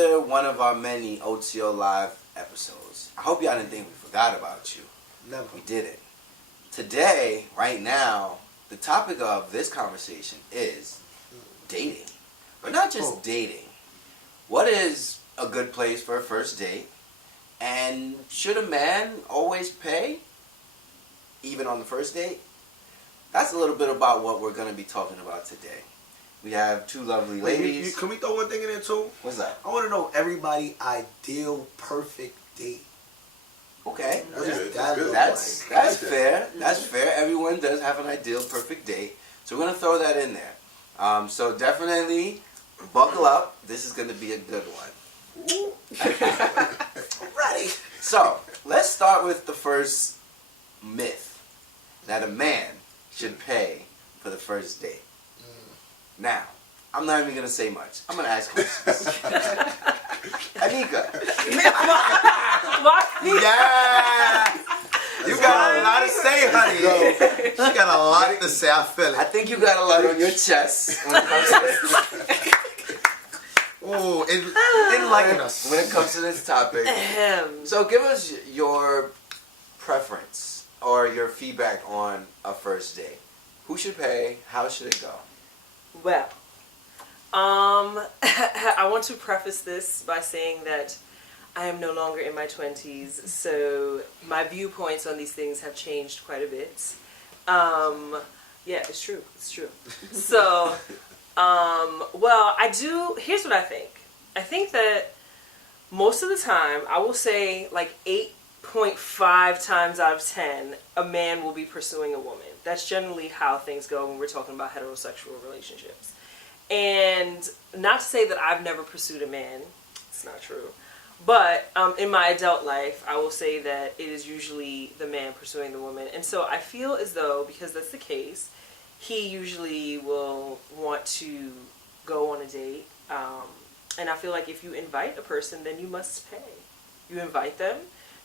another one of our many O.T.O live episodes. I hope y'all didn't think we forgot about you. Never. We didn't. Today, right now, the topic of this conversation is dating. But not just dating. What is a good place for a first date? And should a man always pay? Even on the first date? That's a little bit about what we're going to be talking about today. We have two lovely ladies. Can we throw one thing in there too? What's that? I want to know everybody ideal perfect date. Okay. That's fair. That's fair. Everyone does have an ideal perfect date. So we're going to throw that in there. So definitely buckle up. This is going to be a good one. Ready. So let's start with the first myth that a man should pay for the first date. Now, I'm not even going to say much. I'm going to ask questions. Anika. Yeah. You got a lot to say, honey. She got a lot to say. I feel it. I think you got a lot on your chest when it comes to this. Oh, enlighten us. When it comes to this topic. So give us your preference or your feedback on a first date. Who should pay? How should it go? Well, I want to preface this by saying that I am no longer in my 20s, so my viewpoints on these things have changed quite a bit. Yeah, it's true. So, well, here's what I think. I think that most of the time, I will say like 8.5 times out of 10, a man will be pursuing a woman. That's generally how things go when we're talking about heterosexual relationships. And not to say that I've never pursued a man. It's not true. But in my adult life, I will say that it is usually the man pursuing the woman. And so I feel as though, because that's the case, he usually will want to go on a date. And I feel like if you invite a person, then you must pay. You invite them,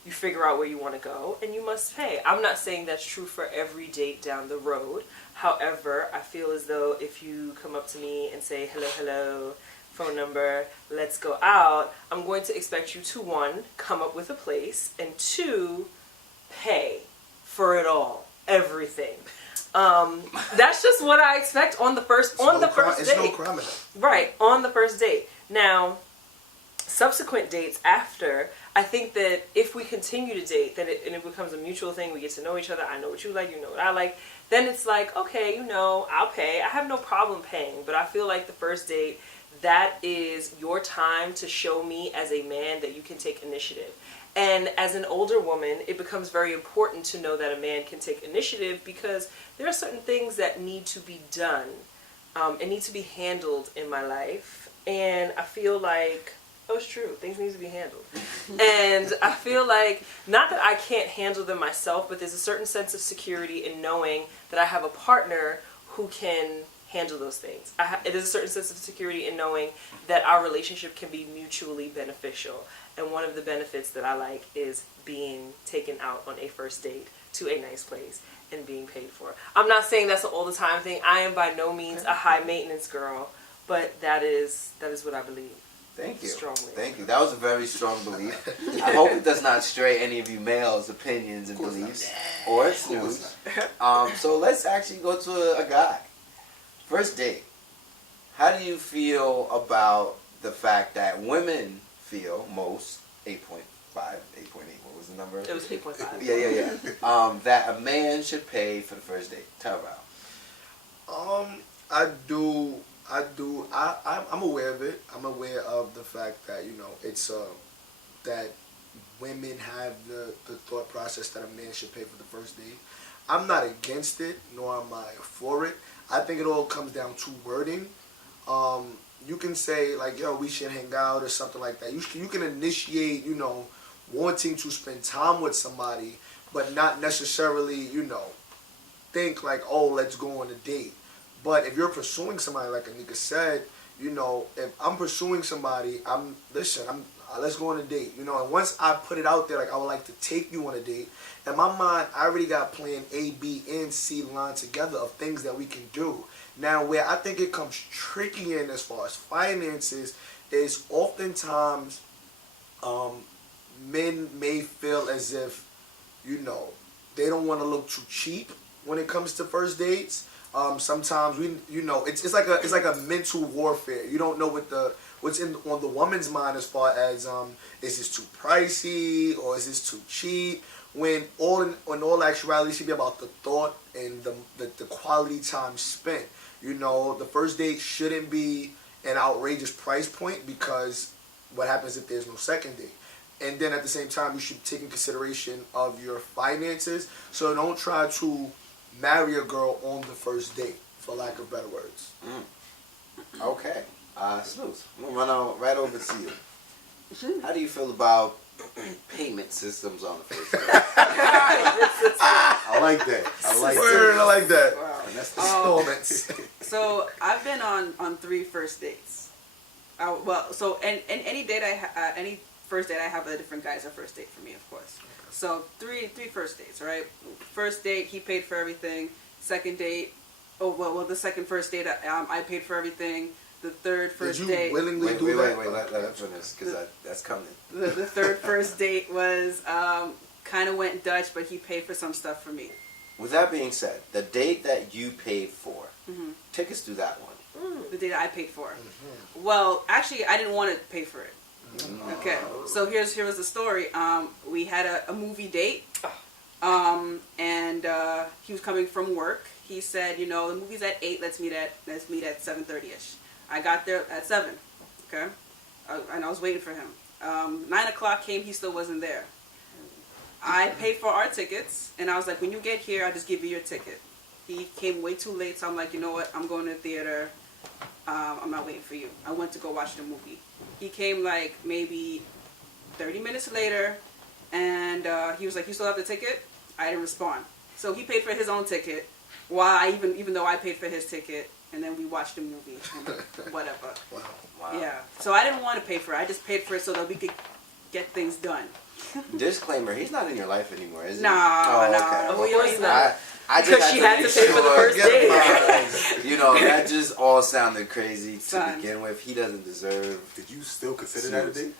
you figure out where you want to go, and you must pay. I'm not saying that's true for every date down the road. However, I feel as though if you come up to me and say, hello, phone number, let's go out, I'm going to expect you to, 1, come up with a place, and 2, pay for it all, everything. That's just what I expect on the first date. It's no crime in that. Right, on the first date. Now, subsequent dates after, I think that if we continue to date, and it becomes a mutual thing, we get to know each other, I know what you like, you know what I like, then it's like, okay, I'll pay. I have no problem paying, but I feel like the first date, that is your time to show me as a man that you can take initiative. And as an older woman, it becomes very important to know that a man can take initiative because there are certain things that need to be done and need to be handled in my life. And I feel like, it's true, things need to be handled. And I feel like, not that I can't handle them myself, but there's a certain sense of security in knowing that I have a partner who can handle those things. It is a certain sense of security in knowing that our relationship can be mutually beneficial. And one of the benefits that I like is being taken out on a first date to a nice place and being paid for. I'm not saying that's an all the time thing. I am by no means a high maintenance girl, but that is what I believe. Thank you. Strongly. Thank you. That was a very strong belief. I hope it does not stray any of you males' opinions and beliefs or excludes. So let's actually go to a guy. First date. How do you feel about the fact that women feel, most, 8.5, 8.8, what was the number? It was 8.5. Yeah. That a man should pay for the first date. Tell about. I do. I'm aware of it. I'm aware of the fact that it's that women have the thought process that a man should pay for the first date. I'm not against it, nor am I for it. I think it all comes down to wording. You can say like, "Yo, we should hang out" or something like that. You can initiate, wanting to spend time with somebody, but not necessarily, think like, "Oh, let's go on a date." But if you're pursuing somebody, like Anika said, if I'm pursuing somebody, let's go on a date. And once I put it out there, like I would like to take you on a date, in my mind, I already got plan A, B, and C lined together of things that we can do. Now, where I think it comes tricky in as far as finances is oftentimes men may feel as if, you know, they don't want to look too cheap when it comes to first dates. Sometimes it's like a mental warfare. You don't know what's on the woman's mind as far as is this too pricey or is this too cheap? When in all actuality, it should be about the thought and the quality time spent. You know, the first date shouldn't be an outrageous price point, because what happens if there's no second date? And then at the same time, you should take in consideration of your finances. So don't try to marry a girl on the first date, for lack of better words. Okay. Snooze, I'm going to run right over to you. How do you feel about payment systems on the first date? I like that. I like Word, I like that. Wow. And that's the installments. So I've been on 3 first dates. Any date any first date I have with a different guy is a first date for me, of course. So three first dates, right? First date, he paid for everything. Second date, the second first date, I paid for everything. The third first Did you date. willingly Wait, do that? let her finish, because that's coming. The third first date was kind of went Dutch, but he paid for some stuff for me. With that being said, the date that you paid for, Mm-hmm. take us through that one. The date I paid for. Well, actually, I didn't want to pay for it. Okay, so here was the story. We had a movie date, and he was coming from work. He said, you know, the movie's at 8. Let's meet at 7:30ish. I got there at 7. Okay, and I was waiting for him. 9 o'clock came. He still wasn't there. I paid for our tickets, and I was like, when you get here, I'll just give you your ticket. He came way too late, so I'm like, you know what? I'm going to the theater. I'm not waiting for you. I went to go watch the movie. He came like maybe 30 minutes later, and he was like, you still have the ticket? I didn't respond. So he paid for his own ticket, while even though I paid for his ticket, and then we watched the movie and whatever. Wow. Yeah. So I didn't want to pay for it. I just paid for it so that we could get things done. Disclaimer, he's not in your life anymore, is he? No, Oh, okay. of course not. I just Because she had to make pay for the sure, first date. because, you know, that just all sounded crazy to Son. begin with. He doesn't deserve. Did you still consider that a date?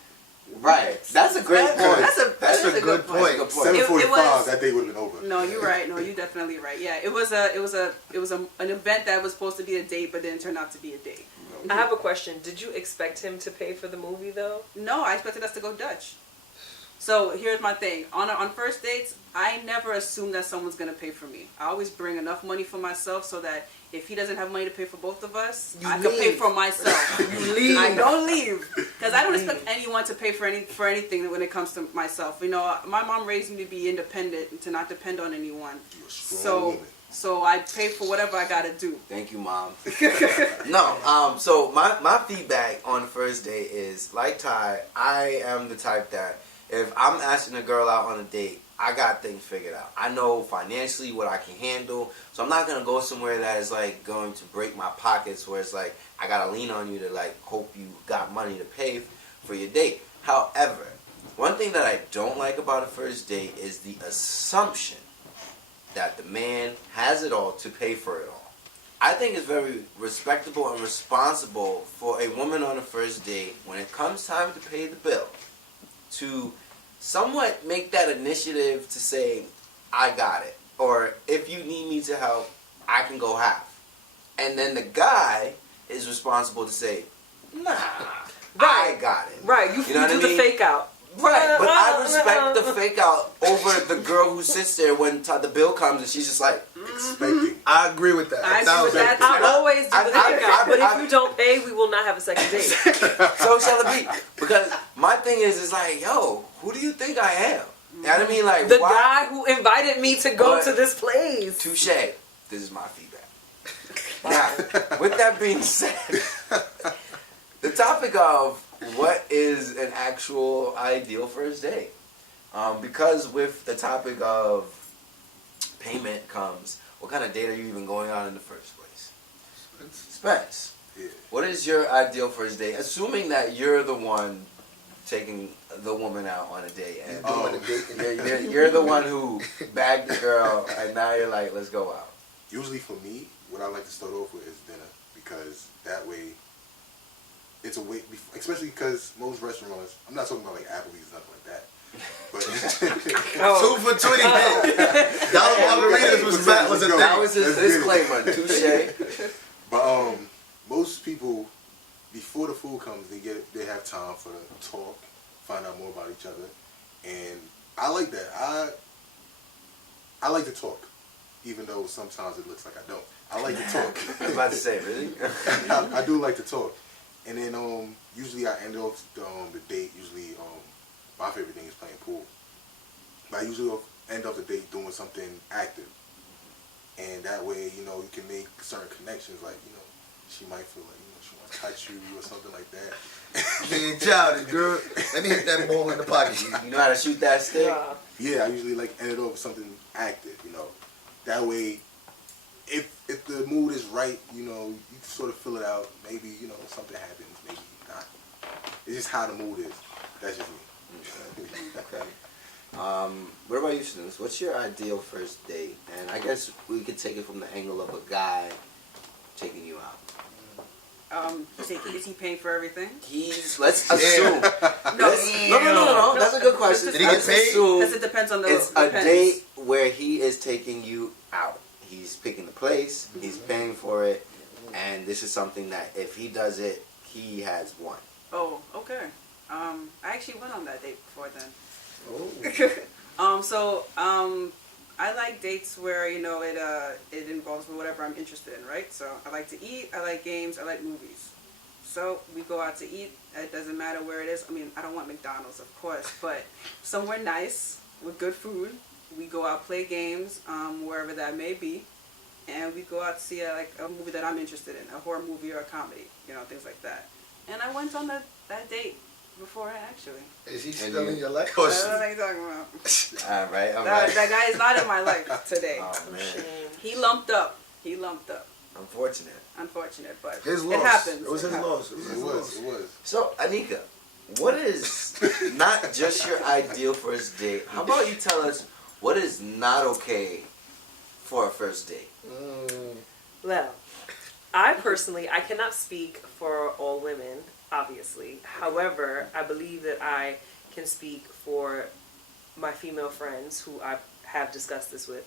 Right. That's a great point. That's a good point. That's a good point. 7:45. That date would have been over. No, you're right. No, you're definitely right. Yeah, it was an event that was supposed to be a date, but didn't turn out to be a date. I have a question. Did you expect him to pay for the movie, though? No, I expected us to go Dutch. So here's my thing. On first dates, I never assume that someone's going to pay for me. I always bring enough money for myself so that if he doesn't have money to pay for both of us, I can pay for myself. You leave. I don't leave. Because I don't expect anyone to pay for anything when it comes to myself. You know, my mom raised me to be independent and to not depend on anyone. You're a strong woman. So I pay for whatever I got to do. Thank you, Mom. No, so my feedback on the first date is, like Ty, I am the type that if I'm asking a girl out on a date, I got things figured out. I know financially what I can handle, so I'm not going to go somewhere that is like going to break my pockets, where it's like I got to lean on you to like hope you got money to pay for your date. However, one thing that I don't like about a first date is the assumption that the man has it all to pay for it all. I think it's very respectable and responsible for a woman on a first date, when it comes time to pay the bill, to somewhat make that initiative to say, I got it. Or if you need me to help, I can go half. And then the guy is responsible to say, nah, I got it. Right, you know what do I the mean? fake out. Right, but I respect the fake out over the girl who sits there when the bill comes and she's just like, Expecting. I agree with that. I agree with that. I always do the fake out, but if I- you don't pay, we will not have a second date. so shall it be. Because my thing is like, yo, who do you think I am? You know what I mean? Like, The why? guy who invited me to go But- to this place. Touche. This is my feedback. Now, with that being said, the topic of what is an actual ideal first date? Because with the topic of payment comes, what kind of date are you even going on in the first place? Spence, Yeah. what is your ideal first date? Assuming that you're the one taking the woman out on a date, and Doing a date and you're the one who bagged the girl, and now you're like, let's go out. Usually for me, what I like to start off with is dinner, because that way it's a way, especially because most restaurants, I'm not talking about like Applebee's, nothing like that. But 2 for $20. Dollar margaritas was a thing. That was his disclaimer. Touche. But most people, before the food comes, they have time for the talk, find out more about each other, and I like that. I like to talk, even though sometimes it looks like I don't. I like to talk. I was about to say, really? I do like to talk, and then usually I end off the date. Usually, my favorite thing is playing pool. But I usually end off the date doing something active, and that way, you can make certain connections. Like, she might feel like she want to touch you or something like that. Being childish, girl. Let me hit that ball in the pocket. You know how to shoot that stick? Yeah, I usually end it off with something active. That way, if the mood is right, you can sort of fill it out. Maybe something happens, maybe not. It's just how the mood is. That's just me. Okay. What about you, Snooze? What's your ideal first date? And I guess we could take it from the angle of a guy taking you out. Is he paying for everything? Let's assume. No. That's a good question. Did he get paid? Because it depends on the. It's a date where he is taking you out. He's picking the place. He's paying for it, and this is something that if he does it, he has won. Oh, okay. I actually went on that date before then. Oh. I like dates where it involves whatever I'm interested in, right? So I like to eat, I like games, I like movies. So we go out to eat. It doesn't matter where it is. I mean, I don't want McDonald's, of course, but somewhere nice with good food. We go out, play games, wherever that may be, and we go out to see a movie that I'm interested in, a horror movie or a comedy, things like that. And I went on that date beforehand, actually. Is he still in your life? I don't know what you're talking about. All right. That guy is not in my life today. Oh man. He lumped up. Unfortunate, but His it loss. happens. It was his loss. It was. So, Anika, what is not just your ideal first date? How about you tell us what is not okay for a first date? Well, I cannot speak for all women, obviously. However, I believe that I can speak for my female friends who I have discussed this with.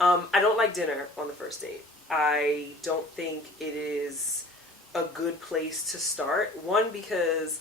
I don't like dinner on the first date. I don't think it is a good place to start. One, because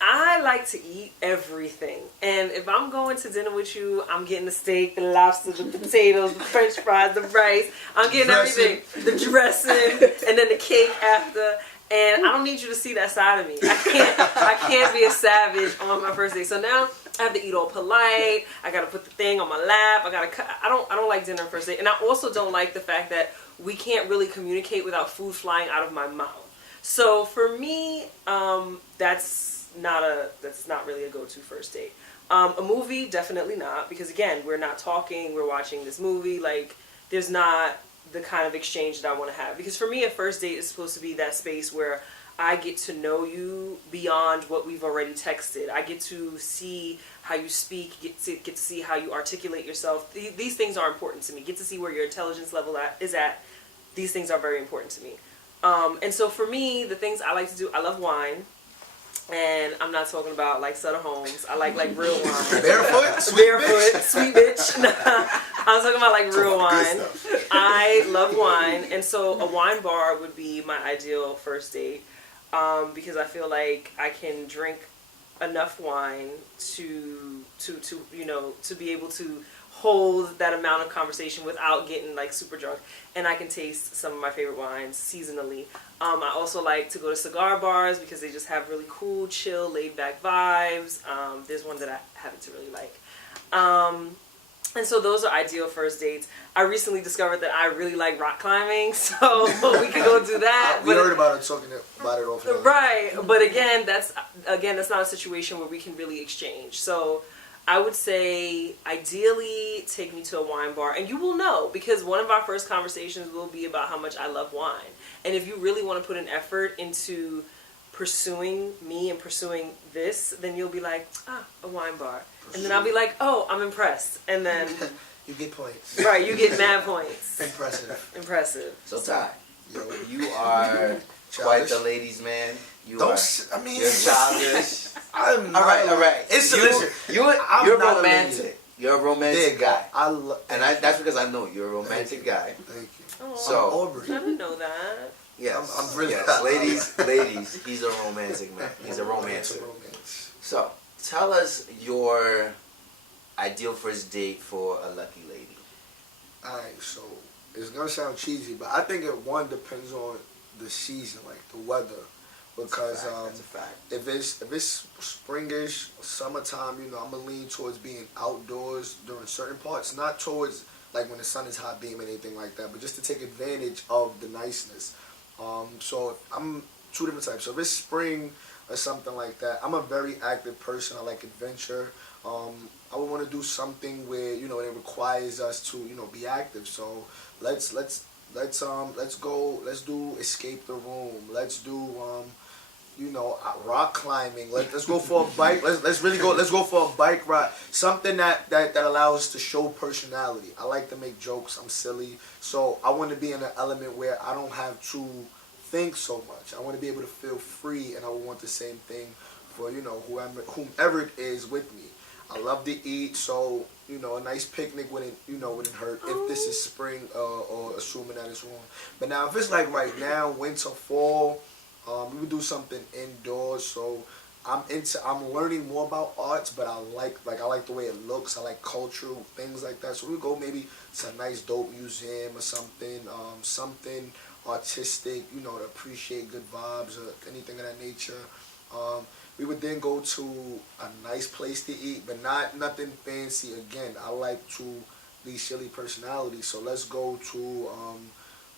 I like to eat everything. And if I'm going to dinner with you, I'm getting the steak, the lobster, the potatoes, the french fries, the rice. I'm getting everything. The dressing, and then the cake after. And I don't need you to see that side of me. I can't be a savage on my first date. So now I have to eat all polite. I gotta put the thing on my lap. I don't like dinner on first date. And I also don't like the fact that we can't really communicate without food flying out of my mouth. So for me, that's not really a go-to first date. A movie, definitely not, because again, we're not talking, we're watching this movie, like there's not the kind of exchange that I want to have. Because for me, a first date is supposed to be that space where I get to know you beyond what we've already texted. I get to see how you speak, get to see how you articulate yourself. These things are important to me. Get to see where your intelligence level is at. These things are very important to me. And so for me, the things I like to do, I love wine. And I'm not talking about like Sutter Homes. I like real wine. Barefoot? Sweet bitch. I'm talking about like real wine. I love wine. And so a wine bar would be my ideal first date. Because I feel like I can drink enough wine to be able to hold that amount of conversation without getting like super drunk, and I can taste some of my favorite wines seasonally. I also like to go to cigar bars because they just have really cool, chill, laid back vibes. There's one that I happen to really like. And so those are ideal first dates. I recently discovered that I really like rock climbing, so we could go do that. We heard about it, talking about it often. Right, but again, that's not a situation where we can really exchange. So I would say, ideally, take me to a wine bar, and you will know, because one of our first conversations will be about how much I love wine. And if you really want to put an effort into pursuing me and pursuing this, then you'll be like, a wine bar. And then I'll be like, oh, I'm impressed. And then you get points. Right, you get mad points. Impressive. Impressive. So Ty, you are quite the ladies' man. You Don't. are. I mean, You're childish. I'm not all right, all right. It's you, I'm you're not a romantic. lady. You're a romantic guy. That's because I know you're a romantic guy. Thank you. Oh, So- I'm Aubrey. I didn't know that. Yes. I'm really yes. not. Ladies, he's a romantic man. He's a romancer. Romance. So, tell us your ideal first date for a lucky lady. Alright, so it's gonna sound cheesy, but I think it depends on the season, like the weather, because That's a fact. if it's springish, summertime, I'm gonna lean towards being outdoors during certain parts, not towards like when the sun is hot beam or anything like that, but just to take advantage of the niceness. So I'm two different types. So if it's spring or something like that, I'm a very active person. I like adventure. I would want to do something where it requires us to be active. So let's go. Let's do escape the room. Let's do rock climbing. Let's go for a bike. Let's really go. Let's go for a bike ride. Something that allows us to show personality. I like to make jokes. I'm silly, so I want to be in an element where I don't have to think so much. I want to be able to feel free, and I would want the same thing for whomever it is with me. I love to eat, so a nice picnic wouldn't hurt if this is spring or assuming that it's warm. But now if it's like right now, winter, fall. We would do something indoors, so I'm learning more about arts, but I like the way it looks. I like cultural things like that. So we go maybe to a nice dope museum or something, something artistic, to appreciate good vibes or anything of that nature. We would then go to a nice place to eat, but nothing fancy. Again, I like to be silly personality, so let's go to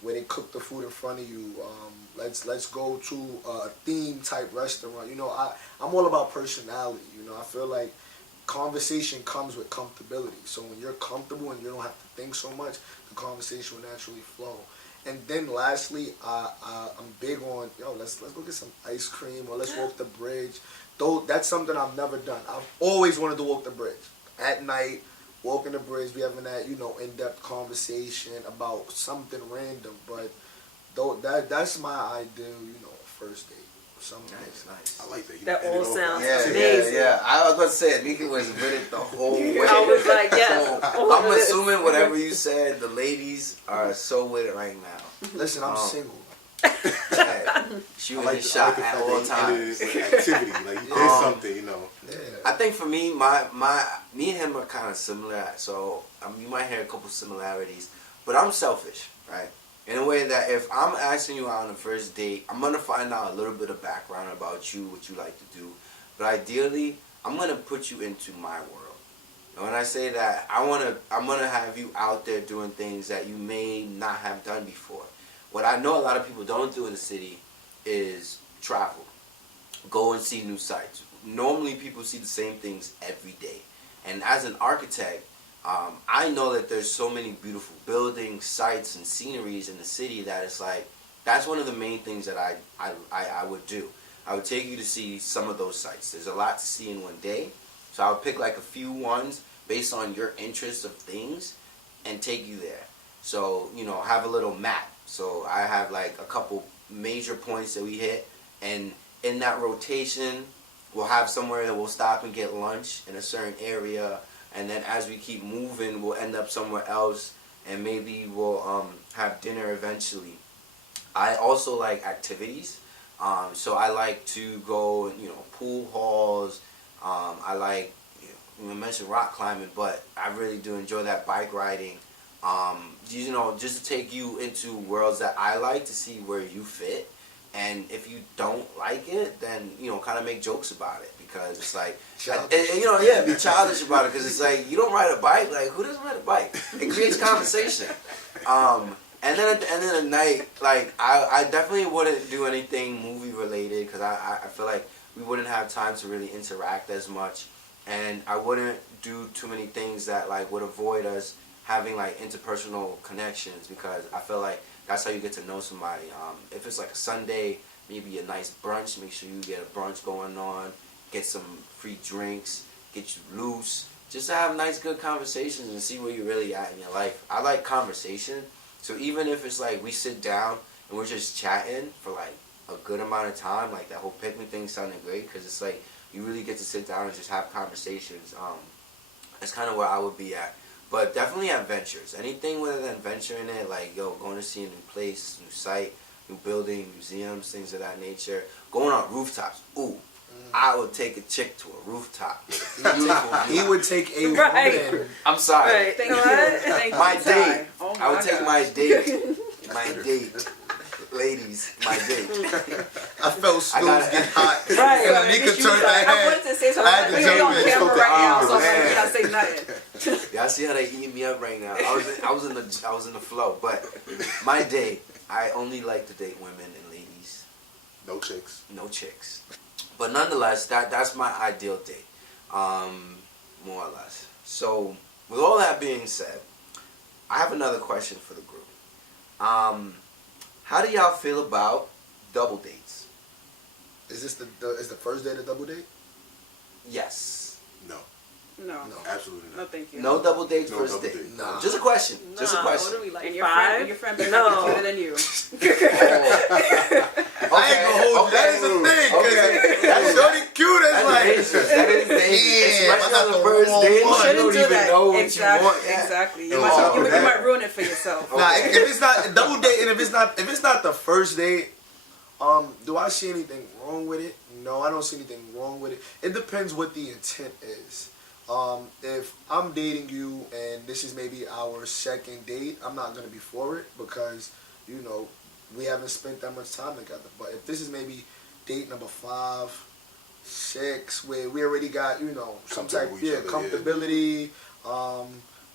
where they cook the food in front of you. Let's go to a theme type restaurant. I'm all about personality. I feel like conversation comes with comfortability. So when you're comfortable and you don't have to think so much, the conversation will naturally flow. And then lastly, I'm big on let's go get some ice cream or let's walk the bridge. Though that's something I've never done. I've always wanted to walk the bridge at night. Walking the bridge, we having that in-depth conversation about something random, but that's my ideal first date. Something Nice. I like that. That all sounds Yeah, amazing. yeah. I was about to say, Nika was with it the whole way. I was like, yes. So, I'm assuming whatever you said, the ladies are so with it right now. Listen, I'm single. Yeah. Shooting his shot at all times. Activity, like you did something, Yeah. I think for me, me and him are kind of similar. So you might hear a couple similarities, but I'm selfish, right? In a way that if I'm asking you out on a first date, I'm gonna find out a little bit of background about you, what you like to do. But ideally, I'm gonna put you into my world. And when I say that, I'm gonna have you out there doing things that you may not have done before. What I know a lot of people don't do in the city is travel, go and see new sites. Normally, people see the same things every day. And as an architect, I know that there's so many beautiful buildings, sites, and sceneries in the city that it's like, that's one of the main things that I would do. I would take you to see some of those sites. There's a lot to see in one day. So I would pick like a few ones based on your interest of things and take you there. So, have a little map. So I have like a couple major points that we hit. And in that rotation, we'll have somewhere that we'll stop and get lunch in a certain area. And then as we keep moving, we'll end up somewhere else, and maybe we'll have dinner eventually. I also like activities, so I like to go, pool halls. I like, you mentioned rock climbing, but I really do enjoy that bike riding. Just to take you into worlds that I like to see where you fit. And if you don't like it, then, kind of make jokes about it. Because it's like, be childish about it. Because it's like, you don't ride a bike. Like, who doesn't ride a bike? It creates conversation. And then at the end of the night, like, I definitely wouldn't do anything movie related. Because I feel like we wouldn't have time to really interact as much. And I wouldn't do too many things that, like, would avoid us having, like, interpersonal connections. Because I feel like that's how you get to know somebody. If it's like a Sunday, maybe a nice brunch. Make sure you get a brunch going on. Get some free drinks. Get you loose. Just to have nice, good conversations and see where you're really at in your life. I like conversation. So even if it's like we sit down and we're just chatting for like a good amount of time. Like that whole picnic thing sounded great because it's like you really get to sit down and just have conversations. That's kind of where I would be at. But definitely adventures. Anything with an adventure in it, like going to see a new place, new site, new building, museums, things of that nature. Going on rooftops. Ooh. I would take a chick to a rooftop. He would take a Right. woman. I'm sorry. Right. Thank you. What? Thank you, My Ty. date. Oh I would my take gosh. my date. My date. Ladies, my date. I felt Snooze gotta- get hot. Right. And Anika turned her I head. wanted to say I something. had to But jump you're on in. camera Spoke right to now, Ava, so I'm like, man. you not say nothing. Y'all see how they eat me up right now? I was in the flow. But my date, I only like to date women and ladies, No chicks. no chicks. But nonetheless, that's my ideal date, more or less. So with all that being said, I have another question for the group. How do y'all feel about double dates? Is this is the first date a double date? Yes. No. No. Absolutely No, not. thank you. No double dates No first double date. date. Nah. Just a question. Just a Nah, question. What are we like? And your five? friend better No. be cuter than you. I ain't gonna hold you. That is the thing. Cause that's shorty cute. It's That's like, dangerous. That is dangerous. yeah, Especially I on got the the first wrong date. one. You Shouldn't don't do even that. know what Exactly. you want. Yeah. Exactly. You Oh, might that- might ruin it for yourself. nah, if it's not a double date, and if it's not the first date, do I see anything wrong with it? No, I don't see anything wrong with it. It depends what the intent is. If I'm dating you and this is maybe our second date, I'm not gonna be for it because we haven't spent that much time together. But if this is maybe date number 5, 6, where we already got some type Comfortable with each other, comfortability.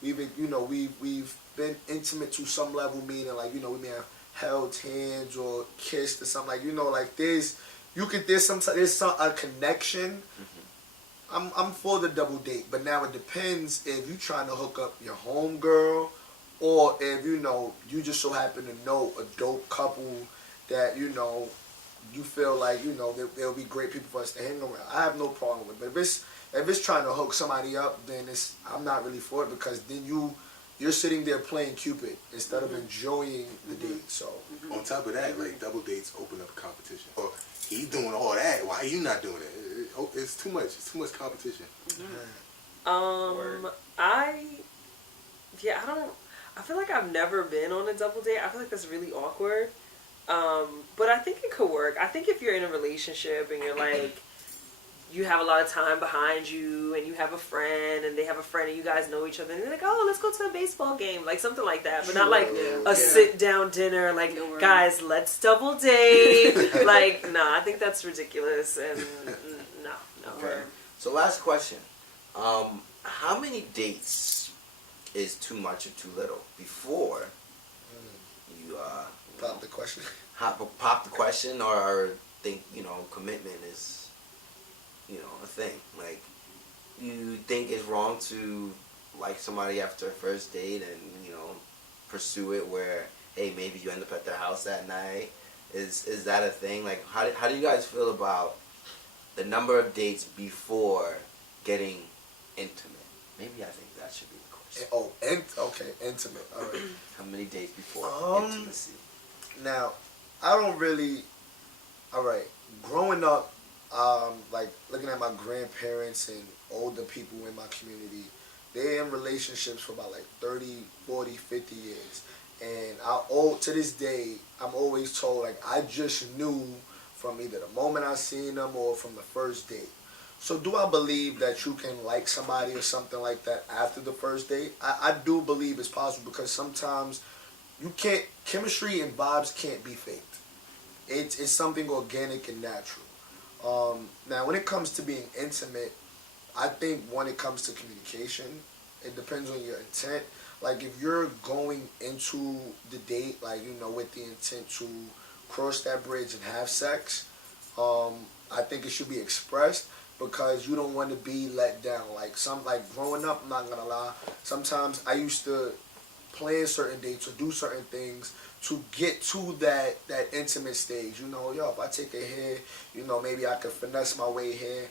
We've been intimate to some level, meaning like we may have held hands or kissed or something like there's a connection. I'm for the double date, but now it depends if you trying to hook up your home girl or if you just so happen to know a dope couple that you feel like they'll be great people for us to hang around. I have no problem with it. But if it's trying to hook somebody up, then I'm not really for it because then you're sitting there playing Cupid instead of enjoying the date. So On top of that, like double dates open up a competition. Or he's doing all that. Why are you not doing it? It's too much. It's too much competition. I feel like I've never been on a double date. I feel like that's really awkward. But I think it could work. I think if you're in a relationship and you're like, you have a lot of time behind you and you have a friend and they have a friend and you guys know each other and they're like, oh, let's go to a baseball game, like something like that, but not like a sit down dinner, like, guys, let's double date. Like, nah, I think that's ridiculous and no. Okay. So last question. How many dates is too much or too little before you pop the question. pop the question or think commitment is a thing? Like, you think it's wrong to like somebody after a first date and pursue it where, hey, maybe you end up at their house that night? Is that a thing? Like, how do you guys feel about the number of dates before getting intimate? Maybe I think that should be the question. Okay, intimate. All right. How many dates before intimacy? Now, I don't really. All right, growing up, like looking at my grandparents and older people in my community, they're in relationships for about like 30, 40, 50 years. And to this day, I'm always told, like, I just knew from either the moment I seen them or from the first date. So do I believe that you can like somebody or something like that after the first date? I do believe it's possible because sometimes chemistry and vibes can't be faked. It's something organic and natural. Now, when it comes to being intimate, I think when it comes to communication, it depends on your intent. Like, if you're going into the date, like, with the intent to cross that bridge and have sex, I think it should be expressed because you don't want to be let down. Like, growing up, I'm not going to lie, sometimes I used to plan certain dates or do certain things to get to that intimate stage. If I take it here, maybe I could finesse my way here.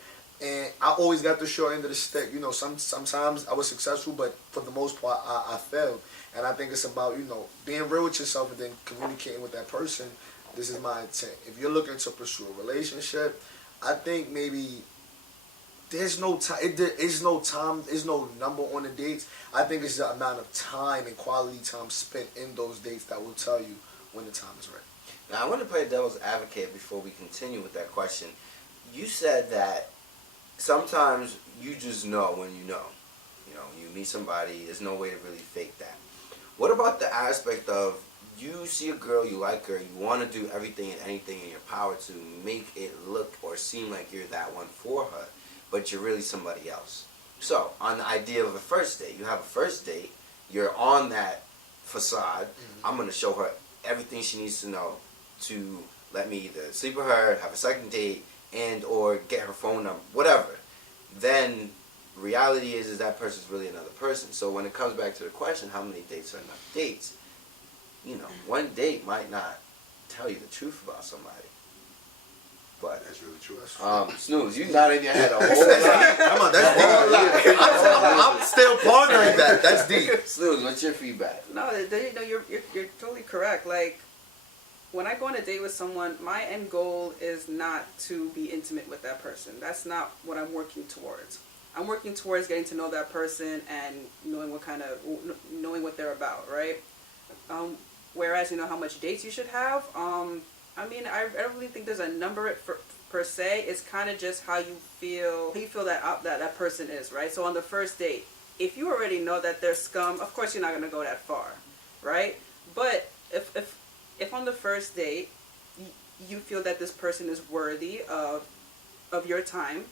And I always got the short end of the stick. Sometimes I was successful, but for the most part, I failed. And I think it's about, being real with yourself and then communicating with that person This is my intent. If you're looking to pursue a relationship, I think maybe there's no time. There is no time. There's no number on the dates. I think it's the amount of time and quality time spent in those dates that will tell you when the time is right. Now, I want to play devil's advocate before we continue with that question. You said that sometimes you just know when you know. You know, you meet somebody, there's no way to really fake that. What about the aspect of you see a girl, you like her, you want to do everything and anything in your power to make it look or seem like you're that one for her, but you're really somebody else. So, on the idea of a first date, you have a first date, you're on that facade, I'm going to show her everything she needs to know to let me either sleep with her, have a second date, and or get her phone number, whatever. Then reality is that person's really another person. So when it comes back to the question, how many dates are enough dates? You know, one date might not tell you the truth about somebody. But That's really true. Snooze, you nodding your head a whole lot. Come on, that's deep. I'm still pondering that. That's deep. Snooze, what's your feedback? No, you're totally correct. Like, when I go on a date with someone, my end goal is not to be intimate with that person. That's not what I'm working towards. I'm working towards getting to know that person and knowing what they're about, right? Whereas, you know, how much dates you should have, I mean, I don't really think there's a number per se. It's kind of just how you feel that person is, right? So on the first date, if you already know that they're scum, of course you're not going to go that far, right? But if on the first date you feel that this person is worthy of your time,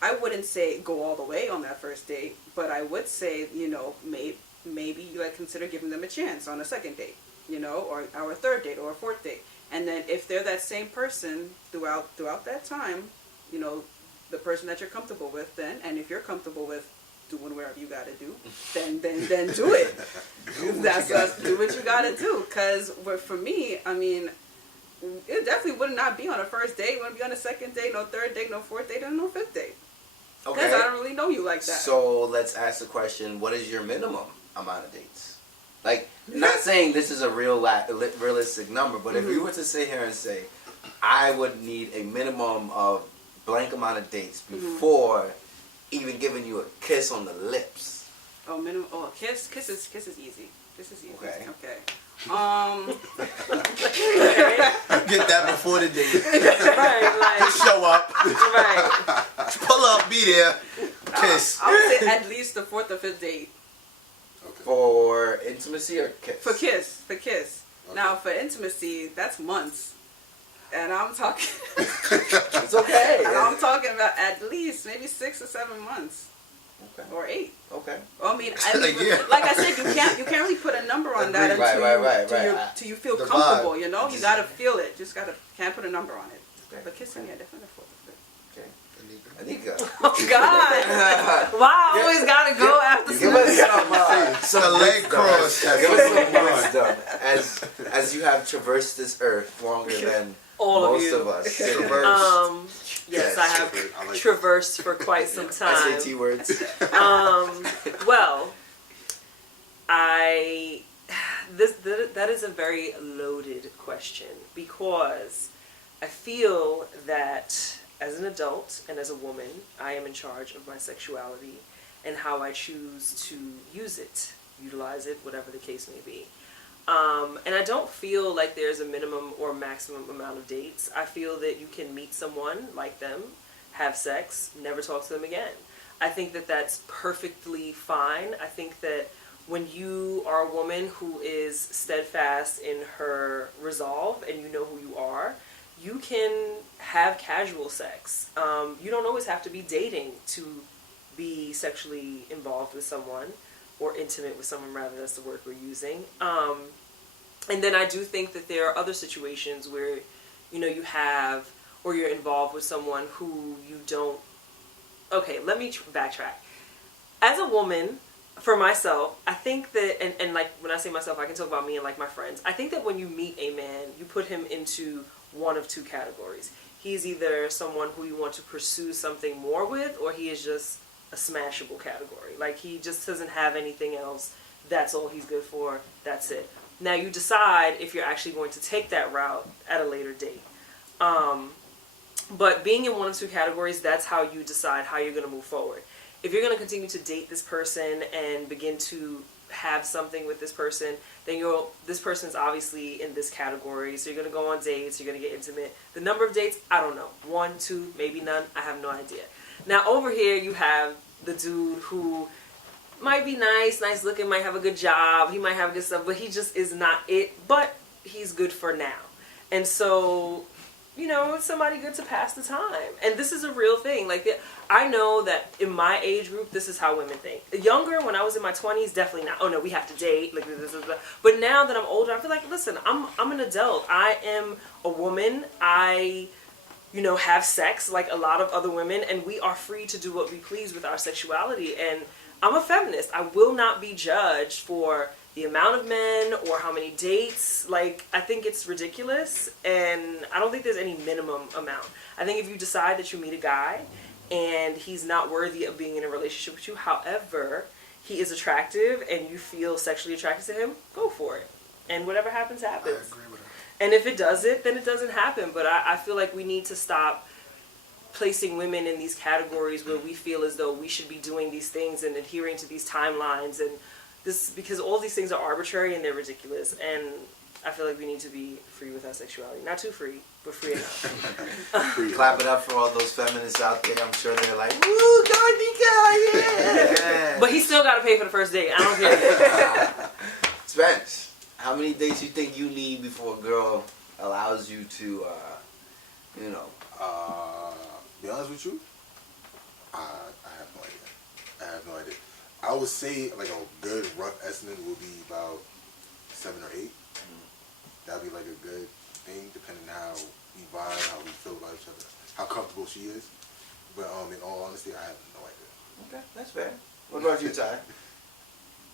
I wouldn't say go all the way on that first date, but I would say, you know, maybe you like consider giving them a chance on a second date, you know, or a third date or a fourth date. And then if they're that same person throughout that time, you know, the person that you're comfortable with then, and if you're comfortable with doing whatever you gotta do, then do it. Do what you gotta do. Because for me, I mean, it definitely would not be on a first date. It wouldn't be on a second date, no third date, no fourth date, and no fifth date. Okay. Because I don't really know you like that. So let's ask the question, what is your minimum amount of dates? Like, not saying this is a realistic number, but if you were to sit here and say, I would need a minimum of blank amount of dates before even giving you a kiss on the lips. Oh, minimum. Oh, kiss is easy. Kiss is easy. Okay. Get that before the date. Right, like, Just show up. right. Pull up, be there. Kiss. I would say at least the fourth or fifth date. Okay. For intimacy or kiss? For kiss. Okay. Now, for intimacy, that's months. And I'm talking... It's okay. And I'm talking about at least maybe 6 or 7 months. Okay. Or 8. Okay. I mean, Yeah. like I said, you can't really put a number on that Agreed. until you feel The comfortable. vibe. You know, you gotta feel it. Can't put a number on it. Okay. But kissing, yeah, definitely the fourth or fifth. Okay. Anika. Oh, God. Why I always got to go after Give us something? some A leg wisdom. cross. Give us some wisdom as you have traversed this earth longer than All of most you. of us. Yes, I have I like traversed for quite some time. SAT words. Well, that is a very loaded question because I feel that as an adult and as a woman, I am in charge of my sexuality and how I choose to utilize it, whatever the case may be. And I don't feel like there's a minimum or maximum amount of dates. I feel that you can meet someone, like them, have sex, never talk to them again. I think that that's perfectly fine. I think that when you are a woman who is steadfast in her resolve and you know who you are, you can have casual sex. You don't always have to be dating to be sexually involved with someone or intimate with someone, rather, that's the word we're using. And then I do think that there are other situations where, you know, you have or you're involved with someone who you don't... Okay, let me backtrack. As a woman, for myself, I think that, and like when I say myself, I can talk about me and like my friends. I think that when you meet a man, you put him into one of two categories. He's either someone who you want to pursue something more with, or he is just a smashable category. Like, he just doesn't have anything else. That's all he's good for. That's it. Now you decide if you're actually going to take that route at a later date. But being in one of two categories, that's how you decide how you're going to move forward. If you're going to continue to date this person and begin to have something with this person, then this person's obviously in this category. So you're going to go on dates, you're going to get intimate. The number of dates, I don't know. 1, 2, maybe none. I have no idea. Now over here you have the dude who might be nice looking, might have a good job, he might have good stuff, but he just is not it. But he's good for now. And so, it's somebody good to pass the time. And this is a real thing. Like, I know that in my age group, this is how women think. Younger, when I was in my 20s, definitely not. Oh no, we have to date. Like this. But now that I'm older, I feel like, listen, I'm an adult. I am a woman. I have sex like a lot of other women, and we are free to do what we please with our sexuality. And I'm a feminist. I will not be judged for the amount of men or how many dates. Like, I think it's ridiculous, and I don't think there's any minimum amount. I think if you decide that you meet a guy and he's not worthy of being in a relationship with you, however, he is attractive and you feel sexually attracted to him, go for it. And whatever happens, happens. I agree with her. And if it doesn't, then it doesn't happen. But I feel like we need to stop placing women in these categories where we feel as though we should be doing these things and adhering to these timelines, and this, because all these things are arbitrary and they're ridiculous. And I feel like we need to be free with our sexuality. Not too free, but free enough. Clap it up for all those feminists out there. I'm sure they're like, woo, go, yeah. But he still got to pay for the first date. I don't care. Spence, how many dates you think you need before a girl allows you to, be honest with you, I have no idea. I would say like a good rough estimate would be about 7 or 8. That'd be like a good thing, depending on how we vibe, how we feel about each other, how comfortable she is. But in all honesty, I have no idea. Okay, that's fair. What about you, Ty?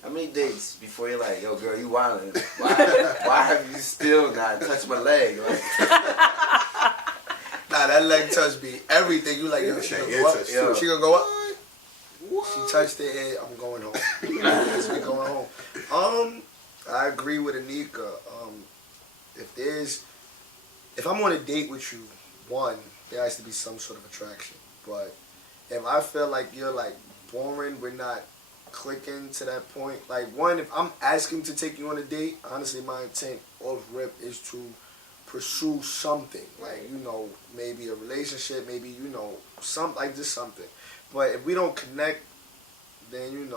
How many dates before you're like, yo, girl, you wildin'? Why have you still not touched my leg? Like, Nah, that leg touch be everything. You like, yo, she gonna go up? She gonna go up? What? She touched her head. I'm going home. Yes, we going home. I agree with Anika. If I'm on a date with you, one, there has to be some sort of attraction. But if I feel like you're like boring, we're not clicking to that point. Like, one, if I'm asking to take you on a date, honestly, my intent off rip is to pursue something, like, maybe a relationship, maybe, something like this, something. But if we don't connect, then,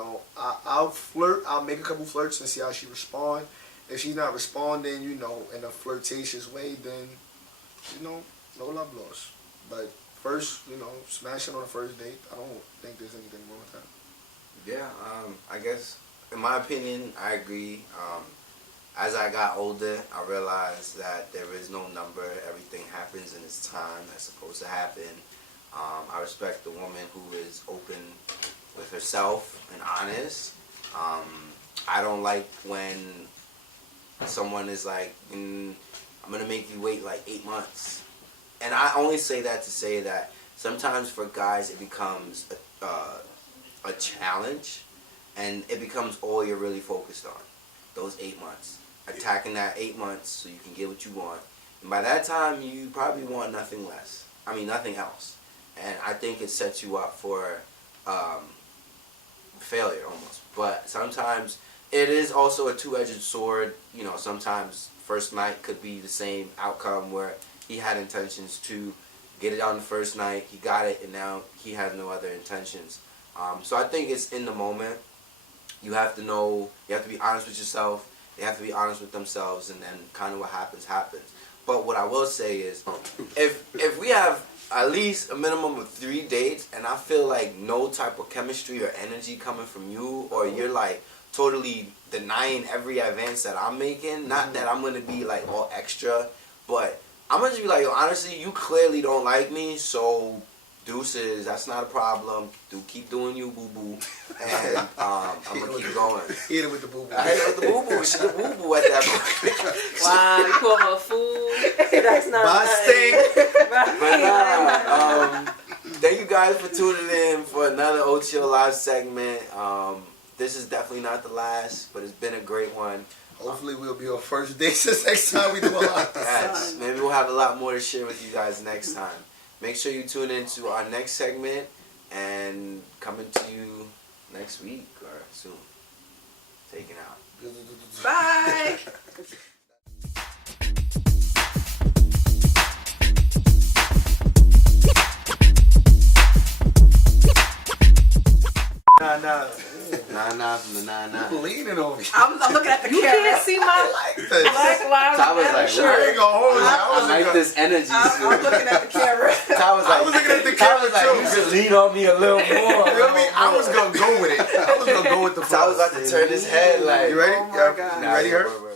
I'll flirt, I'll make a couple flirts and see how she responds. If she's not responding, in a flirtatious way, then, no love lost. But first, smashing on the first date, I don't think there's anything wrong with that. yeah, I guess, in my opinion, I agree. As I got older, I realized that there is no number. Everything happens in its time that's supposed to happen. I respect the woman who is open with herself and honest. I don't like when someone is like, I'm going to make you wait like 8 months. And I only say that to say that sometimes for guys it becomes a challenge, and it becomes all you're really focused on, those 8 months. Attacking that 8 months so you can get what you want. And by that time, you probably want nothing else. And I think it sets you up for failure almost. But sometimes it is also a two-edged sword. Sometimes first night could be the same outcome where he had intentions to get it on the first night, he got it, and now he has no other intentions. So I think it's in the moment. You have to know, you have to be honest with yourself. They have to be honest with themselves, and then kind of what happens, happens. But what I will say is, if we have at least a minimum of 3 dates, and I feel like no type of chemistry or energy coming from you, or you're like totally denying every advance that I'm making, not that I'm gonna be like all extra, but I'm gonna just be like, yo, honestly, you clearly don't like me, so deuces, that's not a problem. Keep doing you, boo-boo. And I'm going to keep going. Hit it with the boo-boo. I hit it with the boo-boo. She's a boo-boo at that point. Wow, you call her a fool? That's not But thank you guys for tuning in for another O.T.O live segment. This is definitely not the last, but it's been a great one. Hopefully we'll be on first dates this next time we do a lot. Yes, maybe we'll have a lot more to share with you guys next time. Make sure you tune into our next segment and coming to you next week or soon. Taking out. Bye. Nah from the nah. Leaning over here. I'm looking at the You camera. can't see my Like this. Black Lives Ty was Matter like, shirt. I ain't gonna hold you. I like this energy. I'm looking at the camera. Ty was like, I was looking at the Ty camera was like, too. you should lean on me a little more. You know what I mean? I was gonna go with it. I was gonna go with the flow. Ty was about to turn his head like. You ready? Oh my Yeah. God. You ready, her?